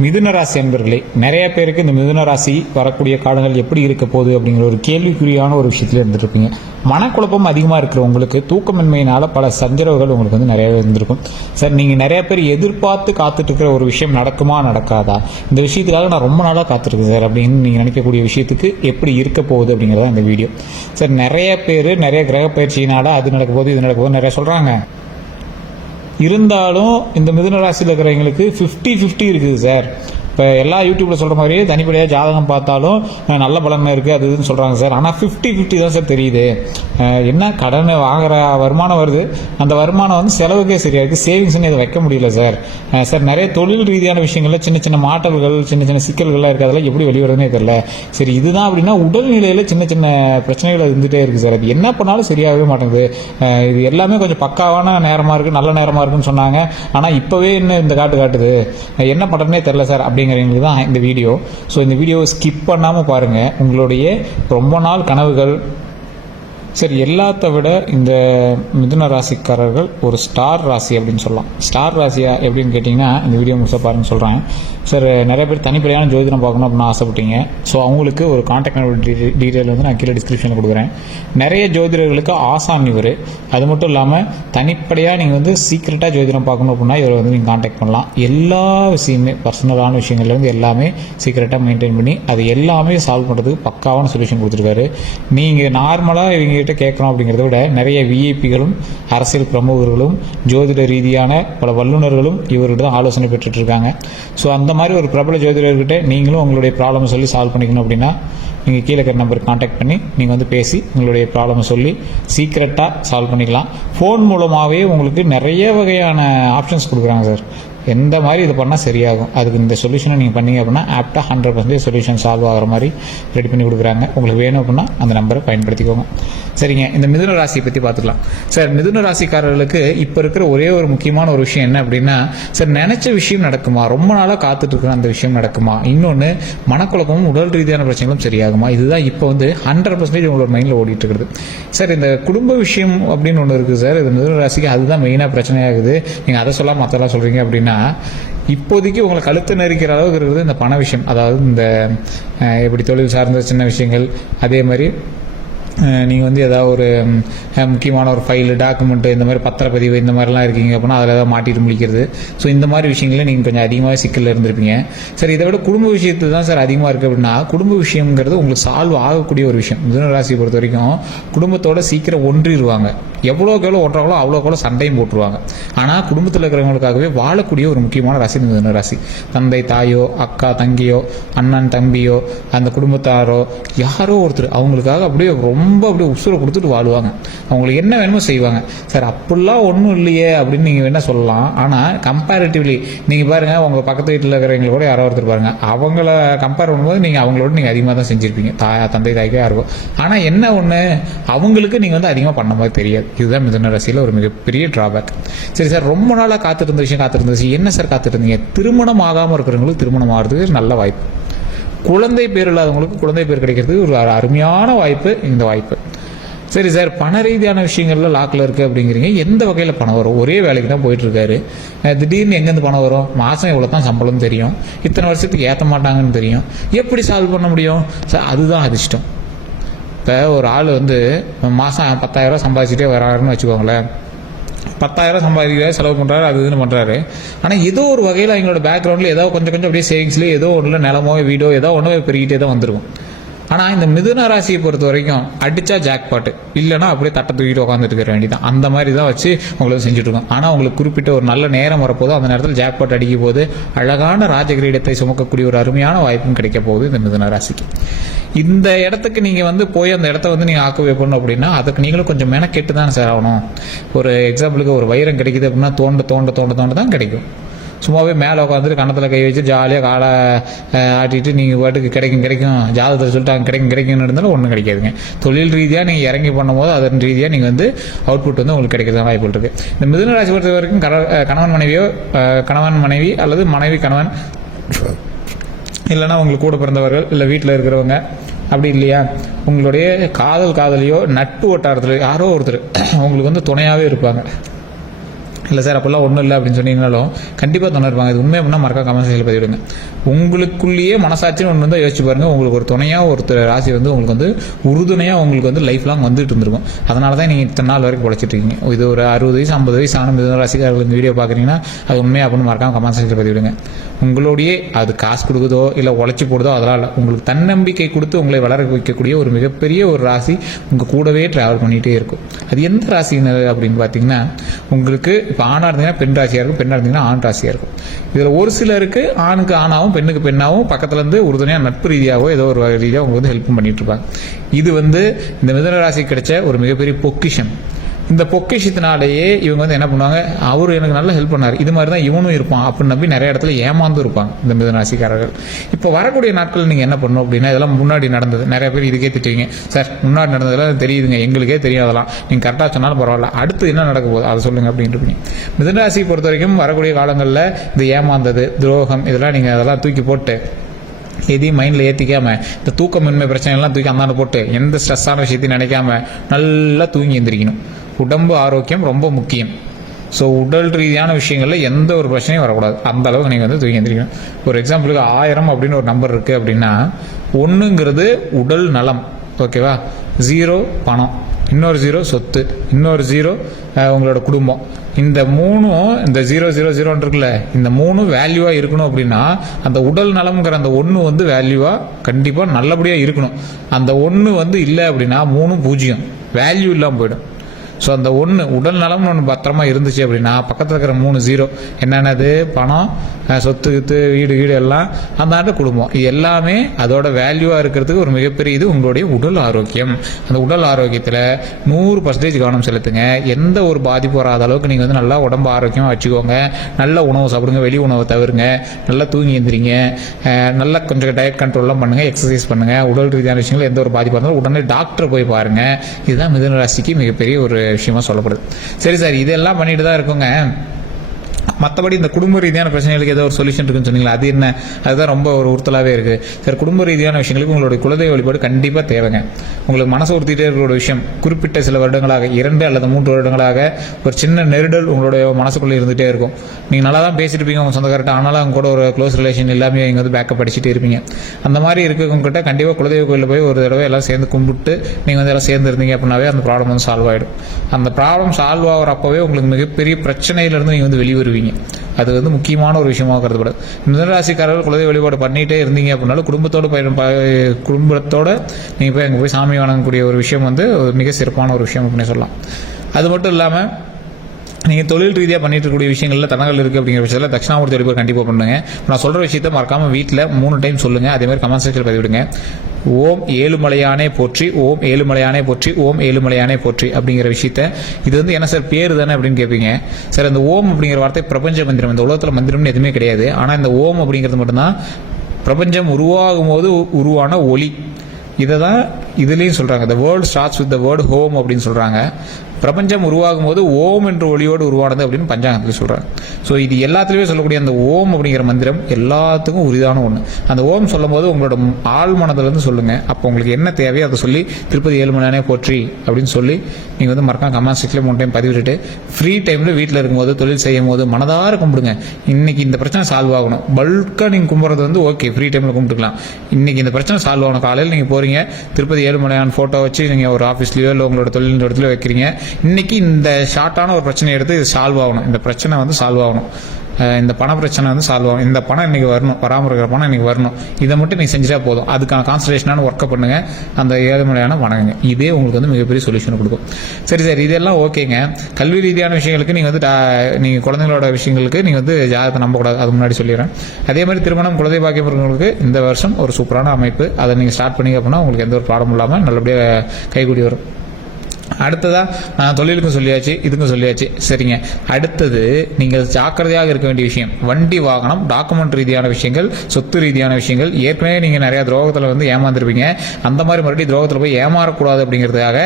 மிதுன ராசி அன்பர்களே நிறைய பேருக்கு இந்த மிதுன ராசி வரக்கூடிய காலங்கள் எப்படி இருக்க போகுது அப்படிங்கிற ஒரு கேள்விக்குறியான ஒரு விஷயத்துல இருந்துருப்பீங்க. மனக்குழப்பம் அதிகமாக இருக்கிற உங்களுக்கு தூக்கமின்மையினால பல சந்திரவுகள் உங்களுக்கு வந்து நிறைய இருந்திருக்கும். சார் நீங்கள் நிறைய பேர் எதிர்பார்த்து காத்துட்டு இருக்கிற ஒரு விஷயம் நடக்குமா நடக்காதா? இந்த விஷயத்துக்காக நான் ரொம்ப நாளாக காத்திருக்கேன் சார் அப்படின்னு நீங்கள் நினைக்கக்கூடிய விஷயத்துக்கு எப்படி இருக்க போகுது அப்படிங்கிறத இந்த வீடியோ. சார் நிறைய பேர் நிறைய கிரக பயிற்சியினால அது நடக்க போகுது இது நடக்க போகுது நிறைய சொல்கிறாங்க இருந்தாலும் இந்த மிதுன ராசியில் இருக்கிறவங்களுக்கு ஃபிஃப்டி ஃபிஃப்டி இருக்குது சார். இப்போ எல்லா யூடியூப்ல சொல்கிற மாதிரி தனிப்படையாக ஜாதகம் பார்த்தாலும் நல்ல பலன் இருக்குது அது இதுன்னு சொல்கிறாங்க சார். ஆனால் ஃபிஃப்டி ஃபிஃப்டி தான் சார் தெரியுது. என்ன கடன் வாங்குற வருமானம் வருது? அந்த வருமானம் வந்து செலவுக்கே சரியா இருக்குது சேவிங்ஸ்னு இதை வைக்க முடியல சார். சார் நிறைய தொழில் ரீதியான விஷயங்கள்ல சின்ன சின்ன மாற்றல்கள் சின்ன சின்ன சிக்கல்கள்லாம் இருக்குது அதெல்லாம் எப்படி வெளிவருதுன்னே தெரியல. சரி இதுதான் அப்படின்னா உடல்நிலையில் சின்ன சின்ன பிரச்சனைகள் இருந்துகிட்டே இருக்குது சார். அது என்ன பண்ணாலும் சரியாகவே மாட்டேங்குது. இது எல்லாமே கொஞ்சம் பக்காவான நேரமாக இருக்குது நல்ல நேரமாக இருக்குன்னு சொன்னாங்க. ஆனால் இப்போவே இன்னும் இந்த காட்டு காட்டுது? என்ன பண்ணுறதுனே தெரில சார். அப்படி அப்படிங்கிறவங்களுக்கு தான் இந்த வீடியோ ஸோ இந்த வீடியோவை ஸ்கிப் பண்ணாமல் பாருங்கள் உங்களுடைய ரொம்ப நாள் கனவுகள் சரி எல்லாத்த விட இந்த மிதுன ராசிக்காரர்கள் ஒரு ஸ்டார் ராசி அப்படின்னு சொல்லலாம். ஸ்டார் ராசியா எப்படின்னு கேட்டிங்கன்னா இந்த வீடியோ முழுசாக பாருங்க சொல்கிறேன் சார் நிறைய பேர் தனிப்படையான ஜோதிடம் பார்க்கணும் அப்படின்னு ஆசைப்பட்டீங்க. ஸோ அவங்களுக்கு ஒரு கான்டாக்ட் நம்பர் டீட்டெயில் வந்து நான் கீழே டிஸ்கிரிப்ஷனில் கொடுக்குறேன். நிறைய ஜோதிடர்களுக்கு ஆசான் இவர். அது மட்டும் இல்லாமல் தனிப்படையாக நீங்கள் வந்து சீக்கிரட்டாக ஜோதிடம் பார்க்கணும் அப்படின்னா இவரை வந்து நீங்கள் கான்டாக்ட் பண்ணலாம். எல்லா விஷயமே பர்சனலான விஷயங்கள்லேருந்து எல்லாமே சீக்கிரட்டாக மெயின்டைன் பண்ணி அது எல்லாமே சால்வ் பண்ணுறதுக்கு பக்காவான சொல்யூஷன் கொடுத்துருக்காரு. நீங்கள் நார்மலாக இவங்க கிட்ட கேட்குறோம் அப்படிங்கிறத விட நிறைய விஐபிகளும் அரசியல் பிரமுகர்களும் ஜோதிட ரீதியான பல வல்லுநர்களும் இவர்கிட்ட தான் ஆலோசனை பெற்றுட்டு இருக்காங்க ஸோ அந்த மாதிரி ஒரு பிரபல ஜோதிடர்கிட்ட நீங்களும் உங்களுடைய ப்ராப்ளம் சொல்லி சால்வ் பண்ணிக்கணும் அப்படின்னா நீங்கள் கீழே இருக்கிற நம்பருக்கு காண்டாக்ட் பண்ணி நீங்கள் வந்து பேசி உங்களுடைய ப்ராப்ளமை சொல்லி சீக்கிரட்டாக சால்வ் பண்ணிக்கலாம். ஃபோன் மூலமாகவே உங்களுக்கு நிறைய வகையான ஆப்ஷன்ஸ் கொடுக்குறாங்க சார் எந்த மாதிரி இது பண்ணால் சரியாகும்? அதுக்கு இந்த சொல்யூஷனை நீங்கள் பண்ணீங்க அப்படின்னா ஆப்டாக ஹண்ட்ரட் பர்சன்டேஜ் சொல்யூஷன் சால்வ் ஆகிற மாதிரி ரெடி பண்ணி கொடுக்குறாங்க. உங்களுக்கு வேணும் அப்படின்னா அந்த நம்பரை பயன்படுத்திக்கோங்க. சரிங்க இந்த மிதுன ராசியை பற்றி பார்த்துக்கலாம். சார் மிதுன ராசிக்காரர்களுக்கு இப்போ இருக்கிற ஒரே ஒரு முக்கியமான ஒரு விஷயம் என்ன அப்படின்னா சார் நினச்ச விஷயம் நடக்குமா? ரொம்ப நாளாக காத்துட்டு இருக்கிற அந்த விஷயம் நடக்குமா? இன்னொன்று மனக்குழப்பமும் உடல் ரீதியான பிரச்சனைகளும் சரியாகுமா? இதுதான் இப்போ வந்து ஹண்ட்ரட் பர்சன்டேஜ் உங்களோட மைண்டில் ஓடிட்டு இருக்குது. சார் இந்த குடும்ப விஷயம் அப்படின்னு ஒன்று இருக்குது சார். இது மிதுன ராசிக்கு அதுதான் மெயினாக பிரச்சனையாகுது. நீங்கள் அதை சொல்லாமல் மற்றெல்லாம் சொல்கிறீங்க அப்படின்னா இப்போதைக்கு உங்களை கழுத்து நெரிக்கிற அளவுக்கு இருக்கிறது இந்த பண விஷயம். அதாவது இந்த எப்படி தொழில் சார்ந்த சின்ன விஷயங்கள். அதே மாதிரி நீங்கள் வந்து ஏதாவது ஒரு முக்கியமான ஒரு ஃபைலு டாக்குமெண்ட்டு இந்த மாதிரி பத்திரப்பதிவு இந்த மாதிரிலாம் இருக்கீங்க அப்படின்னா அதில் ஏதாவது மாட்டிட்டு முடிக்கிறது ஸோ இந்த மாதிரி விஷயங்களில் நீங்கள் கொஞ்சம் அதிகமாக சிக்கலில் இருந்திருப்பீங்க. சார் இதை விட குடும்ப விஷயத்தில் தான் சார் அதிகமாக இருக்குது அப்படின்னா குடும்ப விஷயங்கிறது உங்களுக்கு சால்வ் ஆகக்கூடிய ஒரு விஷயம். மிதுன ராசியை பொறுத்த வரைக்கும் குடும்பத்தோட சீக்கிரம் ஒன்றிடுவாங்க எவ்வளோக்கு எவ்வளோ ஓட்டுறாங்களோ அவ்வளோக்கு எவ்வளோ சண்டையும் போட்டுருவாங்க. ஆனால் குடும்பத்தில் இருக்கிறவங்களுக்காகவே வாழக்கூடிய ஒரு முக்கியமான ராசி இந்த மிதுன ராசி? தந்தை தாயோ அக்கா தங்கியோ அண்ணன் தம்பியோ அந்த குடும்பத்தாரோ யாரோ ஒருத்தர். அவங்களுக்காக அப்படியே ரொம்ப அப்படியே உசுரை கொடுத்துட்டு வாழுவாங்க. அவங்களுக்கு என்ன வேணுமோ செய்வாங்க. சார் அப்படிலாம் ஒன்றும் இல்லையே அப்படின்னு நீங்கள் வேணால் சொல்லலாம். ஆனால் கம்பேரிட்டிவ்லி நீங்கள் பாருங்கள் உங்கள் பக்கத்து வீட்டில் இருக்கிறவங்க கூட யாரோ ஒருத்தர் பாருங்கள் அவங்கள கம்பேர் பண்ணும்போது நீங்கள் அவங்களோட நீங்கள் அதிகமாக தான் செஞ்சுருப்பீங்க. தாயா தந்தை தாய்க்கே யாருக்கோ. ஆனால் என்ன ஒன்று அவங்களுக்கு நீங்கள் வந்து அதிகமாக பண்ண மாதிரி தெரியாது. இதுதான் மிதன ராசியில் ஒரு மிகப்பெரிய டிராபேக் சரி சார் ரொம்ப நாளாக காத்திருந்த விஷயம் காத்திருந்த விஷயம். என்ன சார் காத்துட்டு இருந்தீங்க? திருமணம் ஆகாமல் இருக்கிறவங்களுக்கு திருமணம் ஆகிறதுக்கு நல்ல வாய்ப்பு. குழந்தை பேர் இல்லாதவங்களுக்கு குழந்தை பேர் கிடைக்கிறதுக்கு ஒரு அருமையான வாய்ப்பு இந்த வாய்ப்பு. சரி சார் பண ரீதியான விஷயங்கள்ல லாக்கில் இருக்குது அப்படிங்கிறீங்க. எந்த வகையில் பணம் வரும்? ஒரே வேலைக்கு தான் போயிட்டு இருக்காரு. திடீர்னு எங்கேருந்து பணம் வரும்? மாதம் இவ்வளோ தான் சம்பளம் தெரியும். இத்தனை வருஷத்துக்கு ஏற்ற மாட்டாங்கன்னு தெரியும். எப்படி சால்வ் பண்ண முடியும்? சார் அதுதான் அதிர்ஷ்டம். இப்போ ஒரு ஆள் வந்து மாதம் பத்தாயிரம் சம்பாதிச்சிட்டே வராருன்னு வச்சுக்கோங்களேன். பத்தாயிரம் சம்பாதிக்கிறாரு செலவு பண்ணுறாரு அது இதுன்னு பண்ணுறாரு ஆனால் ஏதோ ஒரு வகையில் அவங்களோட பேக்ரவுண்டில் ஏதோ கொஞ்சம் கொஞ்சம் அப்படியே சேவிங்ஸ்லேயே ஏதோ ஒன்றில் நிலமோ வீடோ ஏதோ ஒன்று பெருகிட்டே தான் வந்திருக்கும் ஆனால் இந்த மிதுன ராசியை பொறுத்த வரைக்கும் அடிச்சா ஜாக் பாட்டு இல்லைன்னா அப்படியே தட்டை தூக்கிட்டு உட்காந்துட்டு இருக்க வேண்டியதான் அந்த மாதிரி தான் வச்சு உங்களுக்கு செஞ்சுட்டு இருக்கோம் ஆனால் உங்களுக்கு குறிப்பிட்ட ஒரு நல்ல நேரம் வரப்போது அந்த நேரத்தில் ஜாக் பாட் அடிக்க போது அழகான ராஜகிரீடத்தை சுமக்கக்கூடிய ஒரு அருமையான வாய்ப்பும் கிடைக்க போகுது இந்த மிதுன ராசிக்கு. இந்த இடத்துக்கு நீங்கள் வந்து போய் அந்த இடத்த வந்து நீங்கள் ஆக்குவே பண்ணணும் அப்படின்னா அதுக்கு நீங்களும் கொஞ்சம் மெனக்கெட்டு தான் சார் ஆகணும். ஒரு எக்ஸாம்பிளுக்கு ஒரு வைரம் கிடைக்குது அப்படின்னா தோண்ட தோண்ட தோண்ட தோண்ட தான் கிடைக்கும். சும்மாவே மேலே உட்காந்துட்டு கன்னத்தில் கை வச்சு ஜாலியாக காலை ஆட்டிட்டு நீங்கள் பாட்டுக்கு கிடைக்கும் கிடைக்கும். ஜாதகத்தில் சொல்லிட்டாங்க கிடைக்கும் கிடைக்கும்னு இருந்தாலும் ஒன்றும் கிடைக்காதுங்க. தொழில் ரீதியாக நீங்கள் இறங்கி பண்ணும்போது அதன் ரீதியாக நீங்கள் வந்து அவுட்புட் வந்து உங்களுக்கு கிடைக்கிறதா வாய்ப்பு இருக்குது இந்த மிதுன ராசி பொறுத்த வரைக்கும் கணவன் மனைவியோ கணவன் மனைவி அல்லது மனைவி கணவன் இல்லைன்னா உங்களுக்கு கூட பிறந்தவர்கள் இல்லை வீட்டில் இருக்கிறவங்க அப்படி இல்லையா? உங்களுடைய காதல் காதலியோ நட்பு வட்டாரத்தில் யாரோ ஒருத்தர் உங்களுக்கு வந்து துணையாகவே இருப்பாங்க. இல்லை சார் அப்போல்லாம் ஒன்றும் இல்லை அப்படின்னு சொன்னீங்கனாலும் கண்டிப்பாக துணை இருப்பாங்க. இது உண்மை அப்படின்னா மறக்காம கமெண்ட் செக்ஷனில் பதிவிடுங்க. உங்களுக்குள்ளேயே மனசாட்சின்னு ஒன்று வந்து யோசிச்சு பாருங்க. உங்களுக்கு ஒரு துணையாக ஒருத்தர் ராசி வந்து உங்களுக்கு வந்து உறுதுணையாக உங்களுக்கு வந்து லைஃப் லாங் வந்துட்டு இருந்திருக்கும். அதனால தான் நீங்கள் இத்தனை நாள் வரைக்கும் உழைச்சிட்டு இருக்கீங்க. இது ஒரு அறுபது வயசு ஐம்பது வயசு ஆன ரசிகர்கள் இந்த வீடியோ பார்க்குறீங்கன்னா அது உண்மையாக அப்படின்னு மறக்காம கமெண்ட் செக்ஷனில் பதிவிடுங்க. உங்களுடைய அது காசு கொடுக்குதோ இல்லை உழைச்சி போடுதோ அதெல்லாம் இல்லை. உங்களுக்கு தன்னம்பிக்கை கொடுத்து உங்களை வளர வைக்கக்கூடிய ஒரு மிகப்பெரிய ஒரு ராசி உங்கள் கூடவே ட்ராவல் பண்ணிகிட்டே இருக்கும். அது எந்த ராசினர் அப்படின்னு பார்த்தீங்கன்னா உங்களுக்கு இப்போ இப்போ ஆணாக இருந்தீங்கன்னா பெண் ராசியாக இருக்கும் பெண்ணாக இருந்தீங்கன்னா ஆண் ராசியாக இருக்கும். இதில் ஒரு சிலருக்கு ஆணுக்கு ஆணாகவும் பெண்ணுக்கு பெண்ணாகவும் பக்கத்துலேருந்து உறுதுணையாக நட்பு ரீதியாகவோ ஏதோ ஒரு ரீதியாக அவங்க வந்து ஹெல்ப் பண்ணிட்டு இருப்பாங்க. இது வந்து இந்த மிதன ராசி கிடைச்ச ஒரு மிகப்பெரிய பொக்கிஷம். இந்த பொக்கிஷத்தினாலேயே இவங்க வந்து என்ன பண்ணுவாங்க? அவர் எனக்கு நல்ல ஹெல்ப் பண்ணார். இது மாதிரி தான் இவனும் இருப்பான் அப்படின்னு நம்பி நிறைய இடத்துல ஏமாந்து இருப்பாங்க இந்த மிதன ராசிக்காரர்கள் இப்போ வரக்கூடிய நாட்கள் நீங்கள் என்ன பண்ணணும் அப்படின்னா இதெல்லாம் முன்னாடி நடந்தது. நிறைய பேர் இதுக்கே திட்டுவீங்க. சார் முன்னாடி நடந்ததெல்லாம் தெரியுதுங்க. எங்களுக்கே தெரியும் அதெல்லாம் நீங்கள் கரெக்டாக சொன்னாலும் பரவாயில்ல. அடுத்து என்ன நடக்க போகுது? அதை சொல்லுங்க அப்படின்ட்டு இருப்பீங்க. மிதுன பொறுத்த வரைக்கும் வரக்கூடிய காலங்களில் இந்த ஏமாந்தது துரோகம் இதெல்லாம் நீங்கள் அதெல்லாம் தூக்கி போட்டு எதையும் மைண்டில் ஏற்றிக்காம இந்த தூக்கமின்மை பிரச்சனைலாம் தூக்கி அந்தாண்டு போட்டு எந்த ஸ்ட்ரெஸ்ஸான விஷயத்தையும் நினைக்காம நல்லா தூங்கி எந்திரிக்கணும். உடம்பு ஆரோக்கியம் ரொம்ப முக்கியம். ஸோ உடல் ரீதியான விஷயங்களில் எந்த ஒரு பிரச்சனையும் வரக்கூடாது. அந்த அளவுக்கு நீங்கள் வந்து தூங்கி எந்திரிக்கணும். ஒரு எக்ஸாம்பிளுக்கு ஆயிரம் அப்படின்னு ஒரு நம்பர் இருக்குது அப்படின்னா ஒன்றுங்கிறது உடல் நலம். ஓகேவா ஜீரோ பணம். இன்னொரு ஜீரோ சொத்து. இன்னொரு ஜீரோ உங்களோட குடும்பம். இந்த மூணும் இந்த ஜீரோ ஜீரோ ஜீரோன்னு இருக்குல்ல இந்த மூணும் வேல்யூவாக இருக்கணும் அப்படின்னா அந்த உடல் நலம்ங்கிற அந்த ஒன்று வந்து வேல்யூவாக கண்டிப்பாக நல்லபடியாக இருக்கணும். அந்த ஒன்று வந்து இல்லை அப்படின்னா மூணும் பூஜ்ஜியம். வேல்யூ இல்லாமல் போயிடும். ஸோ அந்த ஒன்று உடல் நலம்னு ஒன்று பத்திரமா இருந்துச்சு அப்படின்னா பக்கத்தில் இருக்கிற மூணு ஜீரோ என்னென்னது? பணம் சொத்து கித்து வீடு வீடு எல்லாம் அந்த ஆண்டு குடும்பம் இது எல்லாமே அதோட வேல்யூவாக இருக்கிறதுக்கு ஒரு மிகப்பெரிய இது உங்களுடைய உடல் ஆரோக்கியம். அந்த உடல் ஆரோக்கியத்தில் நூறு பர்சன்டேஜ் கவனம் செலுத்துங்க. எந்த ஒரு பாதிப்பு வராத அளவுக்கு நீங்கள் வந்து நல்லா உடம்பு ஆரோக்கியமாக வச்சுக்கோங்க. நல்ல உணவு சாப்பிடுங்க வெளி உணவை தவிருங்க. நல்லா தூங்கி எந்திரிங்க. நல்லா கொஞ்சம் டயட் கண்ட்ரோல்லாம் பண்ணுங்கள் எக்ஸசைஸ் பண்ணுங்கள் உடல் ரீதியான விஷயங்கள் எந்த ஒரு பாதிப்பு இருந்தாலும் உடனே டாக்டர் போய் பாருங்கள் இதுதான் மிதன ராசிக்கு மிகப்பெரிய ஒரு விஷயமா சொல்லப்படுது. சரி சார் இதெல்லாம் பண்ணிட்டு தான் இருக்குங்க. மற்றபடி இந்த குடும்ப ரீதியான பிரச்சனைகளுக்கு ஏதோ ஒரு சொல்யூஷன் இருக்குன்னு சொன்னீங்களா? அது என்ன? அதுதான் ரொம்ப ஒரு உறுத்தலாகவே இருக்குது சரி குடும்ப ரீதியான விஷயங்களுக்கு உங்களுடைய குலதெய்வ வழிபாடு கண்டிப்பாக தேவைங்க. உங்களுக்கு மனசு உறுத்திட்டே இருக்கிற ஒரு விஷயம் குறிப்பிட்ட சில வருடங்களாக இரண்டு அல்லது மூன்று வருடங்களாக ஒரு சின்ன நெருடல் உங்களுடைய மனசுக்குள்ளே இருந்துகிட்டே இருக்கும். நீங்கள் நல்லா தான் பேசியிருப்பீங்க உங்கள் சொந்தக்காரர்கிட்ட ஆனாலும் அவங்க கூட ஒரு க்ளோஸ் ரிலேஷன் எல்லாமே இங்கே வந்து பேக்கப் படிச்சுட்டே இருப்பீங்க. அந்த மாதிரி இருக்கிறவங்ககிட்ட கண்டிப்பாக குலதெய்வ கோயிலில் போய் ஒரு தடவை எல்லாம் சேர்ந்து கும்பிட்டு நீங்கள் வந்து எல்லாம் சேர்ந்து இருந்தீங்க அப்படின்னாவே அந்த ப்ராப்ளம் வந்து சால்வ் ஆகிடும் அந்த ப்ராப்ளம் சால்வ் ஆகிறப்பவே உங்களுக்கு மிகப்பெரிய பிரச்சனையிலேருந்து நீங்கள் வந்து வெளிவருவீங்க அது வந்து முக்கியமான ஒரு விஷயமாக கருதப்படும் மிதனராசிக்காரர்கள் குலதெய்வ வழிபாடு பண்ணிகிட்டே இருந்தீங்க அப்படின்னாலும் குடும்பத்தோடு பயணம் குடும்பத்தோடு நீங்கள் போய் அங்கே போய் சாமி வணங்கக்கூடிய ஒரு விஷயம் வந்து ஒரு மிக சிறப்பான ஒரு விஷயம் அப்படின்னு சொல்லலாம். அது மட்டும் இல்லாமல் நீங்கள் தொழில் ரீதியாக பண்ணிட்டு இருக்கக்கூடிய விஷயங்களில் தடங்கள் இருக்குது அப்படிங்கிற விஷயத்தில் தட்சிணாமூர்த்தி வழிபாடு கண்டிப்பாக பண்ணுங்க. நான் சொல்கிற விஷயத்த மறக்காமல் வீட்டில் மூணு டைம் சொல்லுங்கள் அதே மாதிரி கமெண்ட் செக்ஷன் பதிவிடுங்க. ஓம் ஏழுமலையானே போற்றி ஓம் ஏழுமலையானே போற்றி ஓம் ஏழுமலையானே போற்றி அப்படிங்கிற விஷயத்த இது வந்து என்ன சார் பேர் தானே அப்படின்னு கேட்பீங்க சார் இந்த ஓம் அப்படிங்கிற வார்த்தை பிரபஞ்ச மந்திரம். இந்த உலகத்தில் மந்திரம்னு எதுவுமே கிடையாது. ஆனால் இந்த ஓம் அப்படிங்கிறது மட்டும்தான் பிரபஞ்சம் உருவாகும் போது உருவான ஒளி. இதை தான் இதுலேயும் சொல்கிறாங்க the world starts with the word home அப்படின்னு சொல்கிறாங்க பிரபஞ்சம் உருவாகும் போது ஓம் என்ற ஒளியோடு உருவானது அப்படின்னு பஞ்சாங்கத்தில் சொல்கிறாங்க ஸோ இது எல்லாத்துலேயுமே சொல்லக்கூடிய அந்த ஓம் அப்படிங்கிற மந்திரம் எல்லாத்துக்கும் உரிதான ஒன்று அந்த ஓம் சொல்லும்போது உங்களோட ஆள் மனதிலேருந்து சொல்லுங்கள் அப்போ உங்களுக்கு என்ன தேவையோ அதை சொல்லி திருப்பதி ஏழுமலையானே போற்றி அப்படின்னு சொல்லி நீங்கள் வந்து மறக்காம கமெண்ட் செக்ஷனில் மூணு டைம் பதிவிட்டுட்டு ஃப்ரீ டைமில் வீட்டில் இருக்கும்போது தொழில் செய்யும் போது மனதார கும்பிடுங்க. இன்னைக்கு இந்த பிரச்சனை சால்வ் ஆகணும். பல்காக நீங்கள் கும்பிட்றது வந்து ஓகே ஃப்ரீ டைமில் கும்பிட்டுக்கலாம். இன்னைக்கு இந்த பிரச்சனை சால்வ் ஆகணும் காலையில் நீங்கள் போகிறீங்க திருப்பதி ஏழுமலையான் ஃபோட்டோ வச்சு நீங்கள் ஒரு ஆஃபீஸ்லேயோ இல்லை உங்களோட தொழில் இடத்துல வைக்கிறீங்க. இன்னைக்கு இந்த ஷார்ட்டான ஒரு பிரச்சனையை எடுத்து இது சால்வ் ஆகணும். இந்த பிரச்சனை வந்து சால்வ் ஆகணும். இந்த பண பிரச்சனை வந்து சால்வ் ஆகும் இந்த பணம் இன்னைக்கு வரணும். வராமல் இருக்கிற பணம் இன்னைக்கு வரணும். இதை மட்டும் நீங்கள் செஞ்சுட்டா போதும். அதுக்கான கான்சன்ட்ரேஷனான ஒர்க்கை பண்ணுங்க. அந்த ஏழுமலையான வணங்குங்க. இதே உங்களுக்கு வந்து மிகப்பெரிய சொல்யூஷன் கொடுக்கும். சரி சரி. இதெல்லாம் ஓகேங்க. கல்வி ரீதியான விஷயங்களுக்கு நீங்கள் வந்து டா- நீங்க குழந்தைங்களோட விஷயங்களுக்கு நீங்கள் வந்து ஜாதகத்தை நம்பக்கூடாது. அது முன்னாடி சொல்லிடுறேன். அதே மாதிரி திருமணம் குழந்தை பாக்கியம் இருக்கிறவங்களுக்கு இந்த வருஷம் ஒரு சூப்பரான அமைப்பு. அதை நீங்கள் ஸ்டார்ட் பண்ணீங்க அப்படின்னா உங்களுக்கு எந்த ஒரு ப்ராப்ளம் இல்லாமல் நல்லபடியாக கைகூடி வரும். அடுத்ததாக நான் தொழிலுக்கும் சொல்லியாச்சு இதுக்கும் சொல்லியாச்சு. சரிங்க. அடுத்தது நீங்கள் ஜாக்கிரதையாக இருக்க வேண்டிய விஷயம். வண்டி வாகனம் டாக்குமெண்ட் ரீதியான விஷயங்கள் சொத்து ரீதியான விஷயங்கள். ஏற்கனவே நீங்கள் நிறையா துரோகத்தில் வந்து ஏமாந்துருப்பீங்க. அந்த மாதிரி மறுபடியும் துரோகத்தில் போய் ஏமாறக்கூடாது அப்படிங்கிறதுக்காக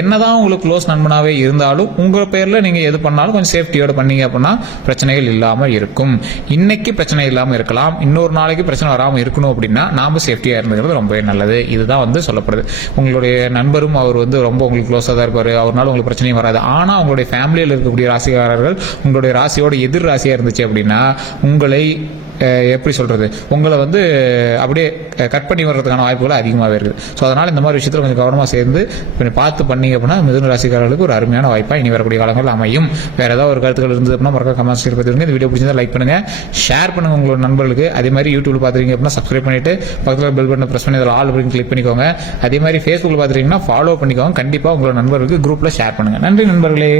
என்னதான் உங்களுக்கு க்ளோஸ் நண்பனாகவே இருந்தாலும் உங்கள் பேரில் நீங்கள் எது பண்ணாலும் கொஞ்சம் சேஃப்டியோடு பண்ணீங்க அப்படின்னா பிரச்சனைகள் இல்லாமல் இருக்கும். இன்னைக்கு பிரச்சனை இல்லாமல் இருக்கலாம். இன்னொரு நாளைக்கு பிரச்சனை வராமல் இருக்கணும் அப்படின்னா நாம் சேஃப்டியாக இருந்துக்கிறது ரொம்பவே நல்லது. இதுதான் வந்து சொல்லப்படுது. உங்களுடைய நண்பரும் அவர் வந்து ரொம்ப உங்களுக்கு க்ளோஸாக தான் இருப்பார். அவர்னால உங்களுக்கு பிரச்சனையும் வராது. ஆனால் உங்களுடைய ஃபேமிலியில் இருக்கக்கூடிய ராசிக்காரர்கள் உங்களுடைய ராசியோட எதிர் ராசியாக இருந்துச்சு அப்படின்னா உங்களை எப்படி சொல்கிறது உங்களை வந்து அப்படியே கட் பண்ணி வர்றதுக்கான வாய்ப்புகள் அதிகமாகவே இருக்குது. ஸோ அதனால் இந்த மாதிரி விஷயத்தில் கொஞ்சம் கவனமாக சேர்ந்து கொஞ்சம் பார்த்து பண்ணீங்க அப்படின்னா மிதுன ராசிக்காரர்களுக்கு ஒரு அருமையான வாய்ப்பாக இனி வரக்கூடிய காலங்கள் அமையும். வேறு ஏதாவது ஒரு கருத்துக்கள் இருந்தது அப்படின்னா மறக்க கமெண்ட்ஸ் பற்றி இந்த வீடியோ பிடிச்சிருந்தா லைக் பண்ணுங்கள் ஷேர் பண்ணுங்கள் உங்களோட நண்பர்களுக்கு. அதே மாதிரி யூடியூப்ல பார்த்துருக்கீங்க அப்படின்னா சப்ஸ்கிரைப் பண்ணிட்டு பக்கத்தில் பெல் பட்டன் ப்ரெஸ் பண்ணி அதில் ஆல் அப்படின்னு கிளிக் பண்ணிக்கோங்க. அதே மாதிரி ஃபேஸ்புக்கில் பார்த்துருக்கீங்கன்னா ஃபாலோ பண்ணிக்கோங்க. கண்டிப்பாக உங்களோட நண்பர்களுக்கு குரூப்பில் ஷேர் பண்ணுங்கள் நன்றி நண்பர்களே.